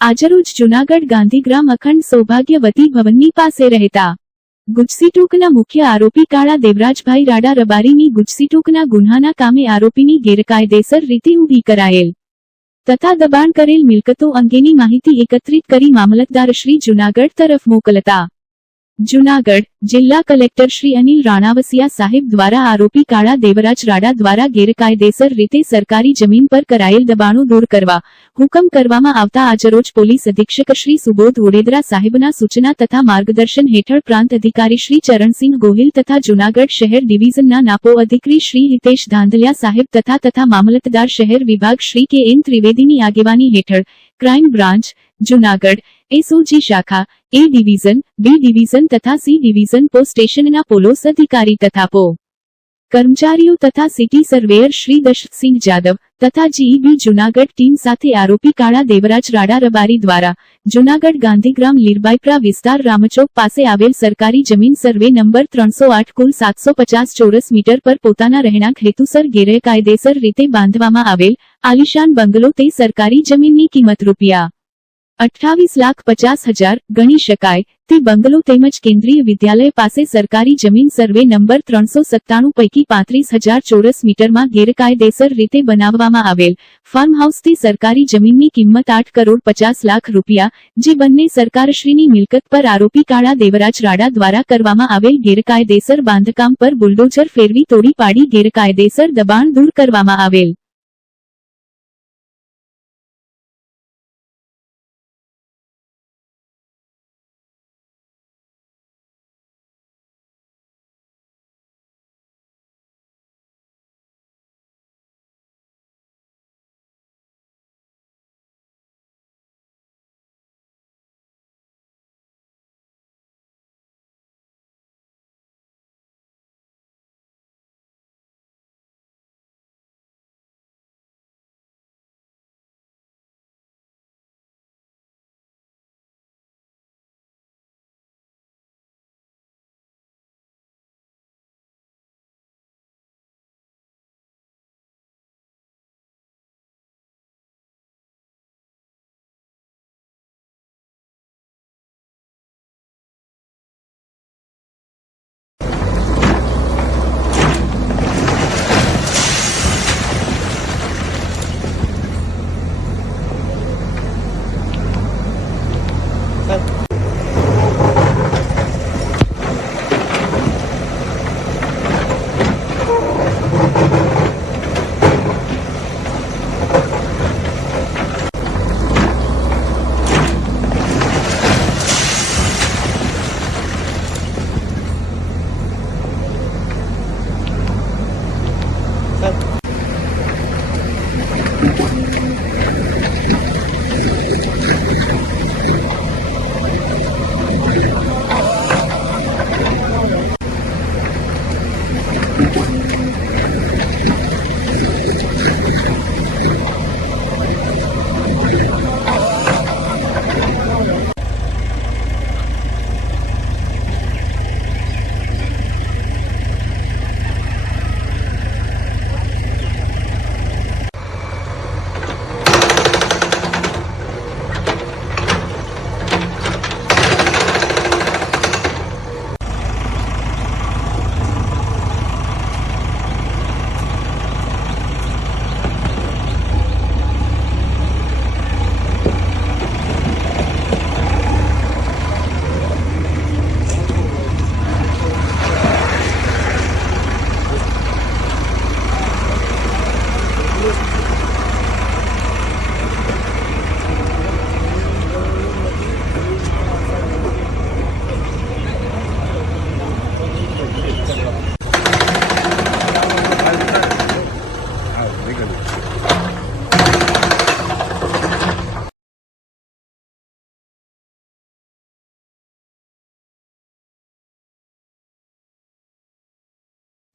આજરોજ જૂનાગઢ ગાંધીગ્રામ અખંડ સૌભાગ્યવતી ભવનની પાસે રહેતા ગુજસીટૂકના મુખ્ય આરોપી કાળા દેવરાજભાઈ રાડા રબારીની ગુજસીટૂકના ગુન્હાના કામે આરોપીની ગેરકાયદેસર રીતે ઊભી કરાયેલ તથા દબાણ કરેલ મિલકતો અંગેની માહિતી એકત્રિત કરી મામલતદારશ્રી જૂનાગઢ તરફ મોકલતા જૂનાગઢ જિલ્લા કલેક્ટર શ્રી અનિલ રાણાવસિયા સાહેબ દ્વારા આરોપી કાળા દેવરાજ રાડા દ્વારા ગેરકાયદેસર રીતે સરકારી જમીન પર કરાયેલ દબાણો દૂર કરવા હુકમ કરવામાં આવતા આજરોજ પોલીસ અધિક્ષક શ્રી સુબોધ ઓડેદરા સાહેબના સૂચના તથા માર્ગદર્શન હેઠળ પ્રાંત અધિકારી શ્રી ચરણસિંહ ગોહિલ તથા જૂનાગઢ શહેર ડિવિઝનના નાપો અધિકારી શ્રી હિતેશ ધાંધલિયા સાહેબ તથા મામલતદાર શહેર વિભાગ શ્રી કે એન ત્રિવેદીની આગેવાની હેઠળ ક્રાઇમ બ્રાન્ચ જૂનાગઢ એસઓજી શાખા એ ડિવિઝન બી ડિવિઝન તથા સી ડિવિઝન પોસ્ટ સ્ટેશનના પોલીસ અધિકારી તથા પો કર્મચારીઓ તથા સિટી સર્વેયર શ્રી દશરથસિંહ જાદવ તથા જીઈબી જૂનાગઢ ટીમ સાથે આરોપી કાળા દેવરાજ રાડા રબારી દ્વારા જૂનાગઢ ગાંધીગ્રામ લીરબાઈપરા વિસ્તાર રામચોક પાસે આવેલ સરકારી જમીન સર્વે નંબર 308 કુલ 750 ચોરસ મીટર પર પોતાના રહેણાંક હેતુસર ગેરકાયદેસર રીતે બાંધવામાં આવેલ આલિશાન બંગલો તે સરકારી જમીનની કિંમત રૂપિયા 28,50,000 ગણી શકાય તે બંગલો તેમજ કેન્દ્રીય વિદ્યાલય પાસે સરકારી જમીન સર્વે નંબર 397 પૈકી 35,000 ચોરસ મીટરમાં ગેરકાયદેસર રીતે બનાવવામાં આવેલ ફાર્મ હાઉસ તે સરકારી જમીનની કિંમત 8,50,00,000 રૂપિયા જે બંને સરકારશ્રીની મિલકત પર આરોપી કાળા દેવરાજ રાડા દ્વારા કરવામાં આવેલ ગેરકાયદેસર બાંધકામ પર બુલડોઝર ફેરવી તોડી પાડી ગેરકાયદેસર દબાણ દૂર કરવામાં આવેલ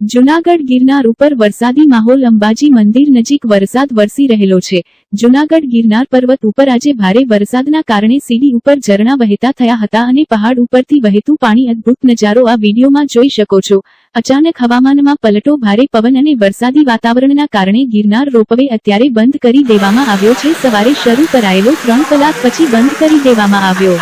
જૂનાગઢ ગિરનાર ઉપર વરસાદી માહોલ અંબાજી મંદિર નજીક વરસાદ વરસી રહેલો છે। જૂનાગઢ ગિરનાર પર્વત ઉપર આજે ભારે વરસાદના કારણે સીડી ઉપર ઝરણા વહેતા થયા હતા અને પહાડ ઉપરથી વહેતું પાણી અદ્ભુત નજારો આ વિડીયોમાં જોઈ શકો છો। અચાનક હવામાનમાં પલટો ભારે પવન અને વરસાદી વાતાવરણના કારણે ગિરનાર રોપવે અત્યારે બંધ કરી દેવામાં આવ્યો છે। સવારે શરૂ કરાયેલો 3 કલાક પછી બંધ કરી દેવામાં આવ્યો।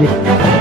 Thank you.